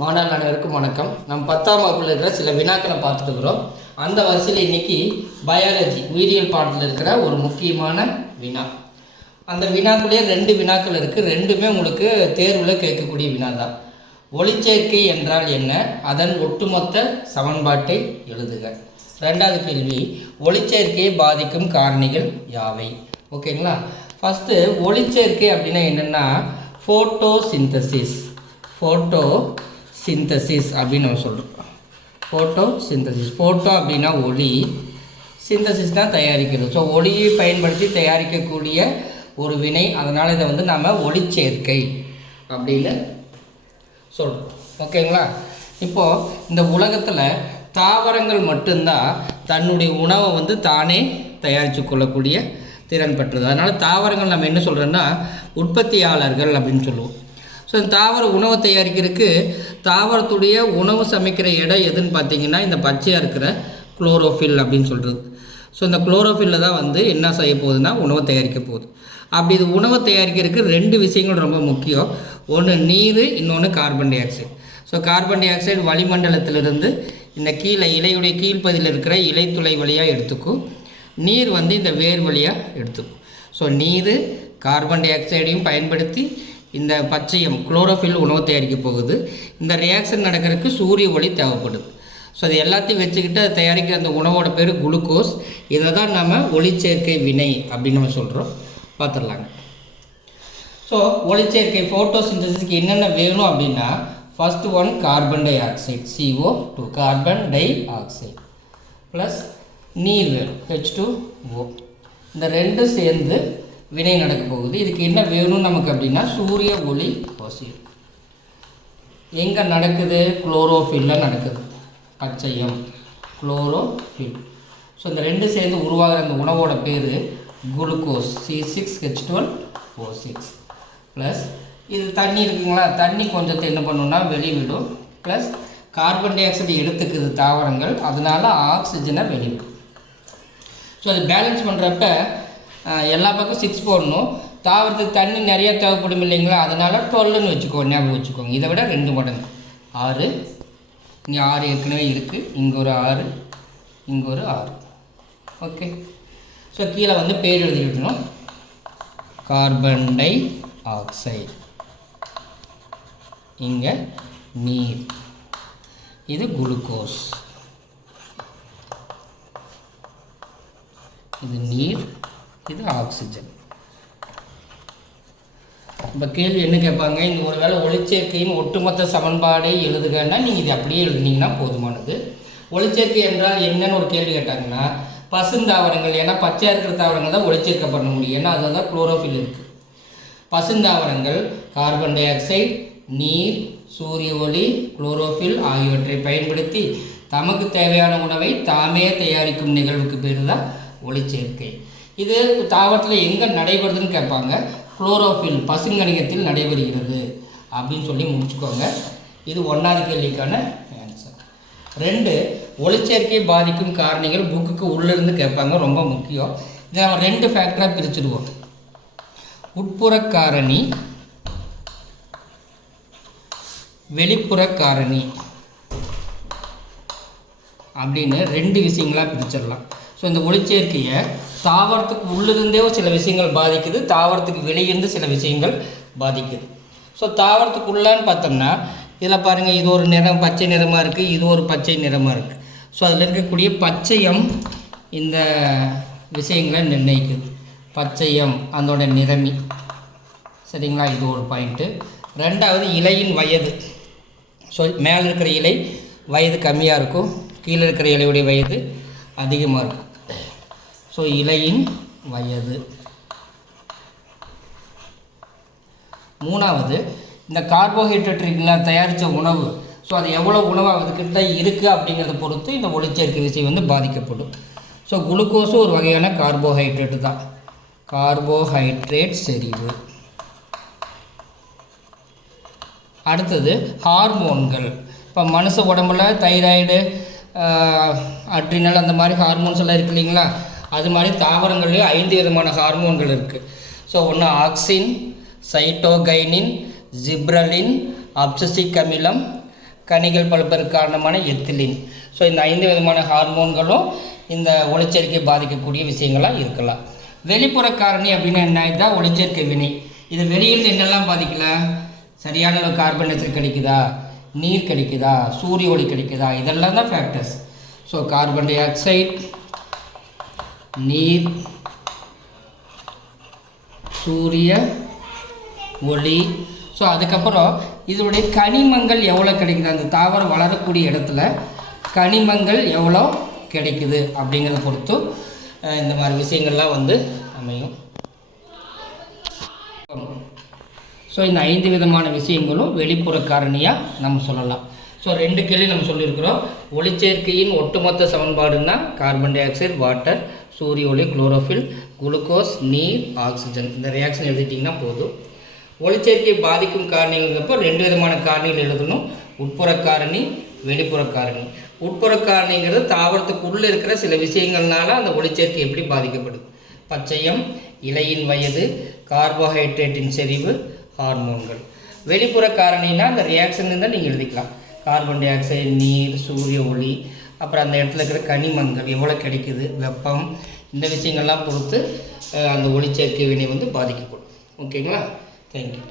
மாணவர்கள் அனைவருக்கும் வணக்கம். நம்ம 10ஆம் வகுப்பில் இருக்கிற சில வினாக்களை பார்த்துட்டு இருக்கிறோம். அந்த வரிசையில் இன்றைக்கி பயாலஜி உயிரியல் பாடத்தில் இருக்கிற ஒரு முக்கியமான வினா. அந்த வினாக்குள்ளேயே 2 வினாக்கள் இருக்குது. ரெண்டுமே உங்களுக்கு தேர்வில் கேட்கக்கூடிய வினா தான். ஒளிச்சேர்க்கை என்றால் என்ன, அதன் ஒட்டுமொத்த சமன்பாட்டை எழுதுக. 2வது கேள்வி, ஒளிச்சேர்க்கையை பாதிக்கும் காரணிகள் யாவை? ஓகேங்களா. ஃபஸ்ட்டு ஒளிச்சேர்க்கை அப்படின்னா என்னென்னா ஃபோட்டோசிந்தசிஸ் அப்படின்னு நம்ம சொல்கிறோம். ஃபோட்டோசிந்தசிஸ், ஃபோட்டோ அப்படின்னா ஒளி, சிந்தசிஸ் தான் தயாரிக்கிறது. ஸோ ஒளியை பயன்படுத்தி தயாரிக்கக்கூடிய ஒரு வினை. அதனால் இதை நாம் ஒளிச்சேர்க்கை அப்படின்னு சொல்கிறோம். ஓகேங்களா. இப்போது இந்த உலகத்தில் தாவரங்கள் மட்டும்தான் தன்னுடைய உணவை தானே தயாரித்து கொள்ளக்கூடிய திறன் பெற்றது. அதனால் தாவரங்கள் நம்ம என்ன சொல்கிறோன்னா உற்பத்தியாளர்கள் அப்படின்னு சொல்லுவோம். ஸோ இந்த தாவர உணவை தயாரிக்கிறதுக்கு தாவரத்துடைய உணவு சமைக்கிற இடம் எதுன்னு பார்த்தீங்கன்னா இந்த பச்சையாக இருக்கிற குளோரோஃபில் அப்படின்னு சொல்கிறது. ஸோ இந்த குளோரோஃபில்ல தான் என்ன செய்ய போகுதுன்னா உணவை தயாரிக்க போகுது. அப்படி இது உணவை தயாரிக்கிறதுக்கு 2 விஷயங்கள் ரொம்ப முக்கியம். ஒன்று நீர், இன்னொன்று carbon dioxide. So carbon dioxide வளிமண்டலத்திலிருந்து இந்த இலையுடைய கீழ்ப்பகுதியில் இருக்கிற இலைத்துளை வழியாக எடுத்துக்கும். நீர் இந்த வேர் வழியாக எடுத்துக்கும். ஸோ நீர் கார்பன் டை ஆக்சைடையும் பயன்படுத்தி இந்த பச்சையம் குளோரோஃபில் உணவு தயாரிக்க போகுது. இந்த ரியாக்ஷன் நடக்கிறதுக்கு சூரிய ஒளி தேவைப்படுது. ஸோ அது எல்லாத்தையும் வச்சுக்கிட்டு அது தயாரிக்கிற அந்த உணவோட பேர் குளுக்கோஸ். இதை தான் நம்ம ஒளிச்சேர்க்கை வினை அப்படின்னு நம்ம சொல்கிறோம். பார்த்துடலாங்க. ஸோ ஒளிச்சேர்க்கை ஃபோட்டோசிந்தசிஸ்க்கு என்னென்ன வேணும் அப்படின்னா, first one carbon di oxide CO2, carbon di oxide plus நீர் வேணும் H2O. இந்த 2 சேர்ந்து வினை நடக்க போகுது. இதுக்கு என்ன வேணும் நமக்கு அப்படின்னா சூரிய ஒளி அவசியம். எங்கே நடக்குது? குளோரோஃபில்லில் நடக்குது. பச்சையம் குளோரோஃபில். ஸோ இந்த 2 சேர்ந்து உருவாகிற அந்த உணவோட பேர் குளுக்கோஸ் C6H12O6 ப்ளஸ் இது தண்ணி இருக்குங்களா, தண்ணி கொஞ்சத்தை என்ன பண்ணுன்னா வெளிவிடும். ப்ளஸ் கார்பன் டை ஆக்சைடு எடுத்துக்குது தாவரங்கள், அதனால ஆக்சிஜனை வெளிவிடும். ஸோ அது பேலன்ஸ் பண்ணுறப்ப எல்லா பக்கம் 6 போடணும். தாவரத்துக்கு தண்ணி நிறையா தேவைப்படும் இல்லைங்களா, அதனால் 12ன்னு வச்சுக்கோங்க, ஞாபகம் வச்சுக்கோங்க. இதை விட 2 மடங்கு 6. இங்கே 6 ஏற்கனவே இருக்குது, இங்கே ஒரு 6, இங்கே ஒரு 6. ஓகே. ஸோ கீழே பேர் எழுதிவிடணும். கார்பன் டை ஆக்சைடு, இங்கே நீர், இது குளுக்கோஸ், இது நீர், இது ஆக்சிஜன். இப்போ கேள்வி என்ன கேட்பாங்க, இந்த ஒரு வேளை ஒளிச்சேர்க்கையின் ஒட்டுமொத்த சமன்பாடை எழுதுங்கன்னா நீங்கள் இது அப்படியே எழுதுனீங்கன்னா போதுமானது. ஒளிச்சேர்க்கை என்றால் என்னன்னு ஒரு கேள்வி கேட்டாங்கன்னா, பசுந்தாவரங்கள், ஏன்னா பச்சையாக இருக்கிற தாவரங்கள் தான் ஒளிச்சேர்க்கை பண்ண முடியும், ஏன்னா அதில் தான் குளோரோஃபில் இருக்குது. பசுந்தாவரங்கள் கார்பன் டை ஆக்சைடு, நீர், சூரிய ஒளி, குளோரோஃபில் ஆகியவற்றை பயன்படுத்தி தமக்கு தேவையான உணவை தாமே தயாரிக்கும் நிகழ்வுக்கு பேர் தான் ஒளிச்சேர்க்கை. இது தாவரத்தில் எங்கே நடைபெறுதுன்னு கேட்பாங்க. குளோரோஃபில் பசுங்கணிகத்தில் நடைபெறுகிறது அப்படின்னு சொல்லி முடிச்சுக்கோங்க. இது 1வது கேள்விக்கான ஆன்சர். 2 ஒளிச்சேர்க்கையை பாதிக்கும் காரணிகள் புக்குக்கு உள்ளிருந்து கேட்பாங்க, ரொம்ப முக்கியம். இதை நம்ம 2 ஃபேக்டராக பிரிச்சுடுவோம். உட்புற காரணி, வெளிப்புற காரணி அப்படின்னு 2 விஷயங்களாக பிரிச்சிடலாம். ஸோ இந்த ஒளிச்சேர்க்கையை தாவரத்துக்கு உள்ளிருந்தே சில விஷயங்கள் பாதிக்குது, தாவரத்துக்கு வெளியிருந்து சில விஷயங்கள் பாதிக்குது. ஸோ தாவரத்துக்கு உள்ளான்னு பார்த்தோம்னா இதில் பாருங்கள், இது ஒரு நிறம் பச்சை நிறமாக இருக்குது, இது ஒரு பச்சை நிறமாக இருக்குது. ஸோ அதில் இருக்கக்கூடிய பச்சையம் இந்த விஷயங்களை நிர்ணயிக்குது. பச்சையம் அதோட நிறமி, சரிங்களா, இது ஒரு பாயிண்ட்டு. 2வது இலையின் வயது. ஸோ மேலே இருக்கிற இலை வயது கம்மியாக இருக்கும், கீழே இருக்கிற இலையுடைய வயது அதிகமாக இருக்கும். ஸோ இலையின் வயது. 3வது இந்த கார்போஹைட்ரேட் தயாரித்த உணவு. ஸோ அது எவ்வளோ உணவு அதுக்கிட்ட இருக்குது அப்படிங்கிறத பொறுத்து இந்த ஒளிச்சேர்க்கை விஷயம் பாதிக்கப்படும். ஸோ குளுக்கோஸும் ஒரு வகையான கார்போஹைட்ரேட்டு தான், கார்போஹைட்ரேட் செறிவு. அடுத்தது ஹார்மோன்கள். இப்போ மனுஷ உடம்புல தைராய்டு, அட்ரினல் அந்த மாதிரி ஹார்மோன்ஸ் எல்லாம் இருக்குது இல்லைங்களா, அது மாதிரி தாவரங்கள்லேயும் 5 விதமான ஹார்மோன்கள் இருக்குது. ஸோ ஒன்று ஆக்சின், சைட்டோகைனின், ஜிப்ரலின், அப்சசிக் அமிலம், கனிகள் பழுப்பதற்கு காரணமான எத்திலின். ஸோ இந்த 5 விதமான ஹார்மோன்களும் இந்த ஒளிச்சேர்க்கை பாதிக்கக்கூடிய விஷயங்களாக இருக்கலாம். வெளிப்புற காரணி அப்படின்னா என்ன, இதுதான் ஒளிச்சேர்க்கை வினை. இது வெளியில் என்னெல்லாம் பாதிக்கலாம், சரியான அளவு கார்பன் டை ஆக்சைடு கிடைக்குதா, நீர் கிடைக்குதா, சூரிய ஒளி கிடைக்குதா, இதெல்லாம் தான் factors. So carbon di oxide, நீர், சூரிய ஒளி. ஸோ அதுக்கப்புறம் இதனுடைய கனிமங்கள் எவ்வளோ கிடைக்குது, அந்த தாவரம் வளரக்கூடிய இடத்துல கனிமங்கள் எவ்வளோ கிடைக்குது அப்படிங்கிறத பொறுத்து இந்த மாதிரி விஷயங்கள்லாம் வந்து அமையும். ஸோ இந்த 5 விதமான விஷயங்களும் வெளிப்புற காரணியாக நம்ம சொல்லலாம். ஸோ 2 கேள்வி நம்ம சொல்லியிருக்கிறோம். ஒளிச்சேர்க்கையின் ஒட்டுமொத்த சமன்பாடுன்னா கார்பன் டை ஆக்சைடு, வாட்டர், சூரிய ஒளி, குளோரோஃபில், குளுக்கோஸ், நீர், ஆக்சிஜன். இந்த ரியாக்ஷன் எழுதிட்டிங்கன்னா போதும். ஒளிச்சேர்க்கை பாதிக்கும் காரணிங்கிறப்போ 2 விதமான காரணிகள் எழுதணும். உட்புற காரணி, வெளிப்புற காரணி. உட்புற காரணிங்கிறது தாவரத்துக்குள்ளே இருக்கிற சில விஷயங்கள்னால அந்த ஒளிச்சேர்க்கை எப்படி பாதிக்கப்படுது. பச்சையம், இலையின் வயது, கார்போஹைட்ரேட்டின் செறிவு, ஹார்மோன்கள். வெளிப்புற காரணினா அந்த ரியாக்ஷன் தான் நீங்கள் எழுதிக்கலாம். கார்பன் டை ஆக்சைடு, நீர், சூரிய ஒளி, அப்புறம் அந்த இடத்துல இருக்கிற கனிமங்கள் எவ்வளோ கிடைக்குது, வெப்பம், இந்த விஷயங்கள்லாம் பொறுத்து அந்த ஒளிச்சேர்க்கை வினை வந்து பாதிக்கப்படும். ஓகேங்களா? தேங்க்யூ.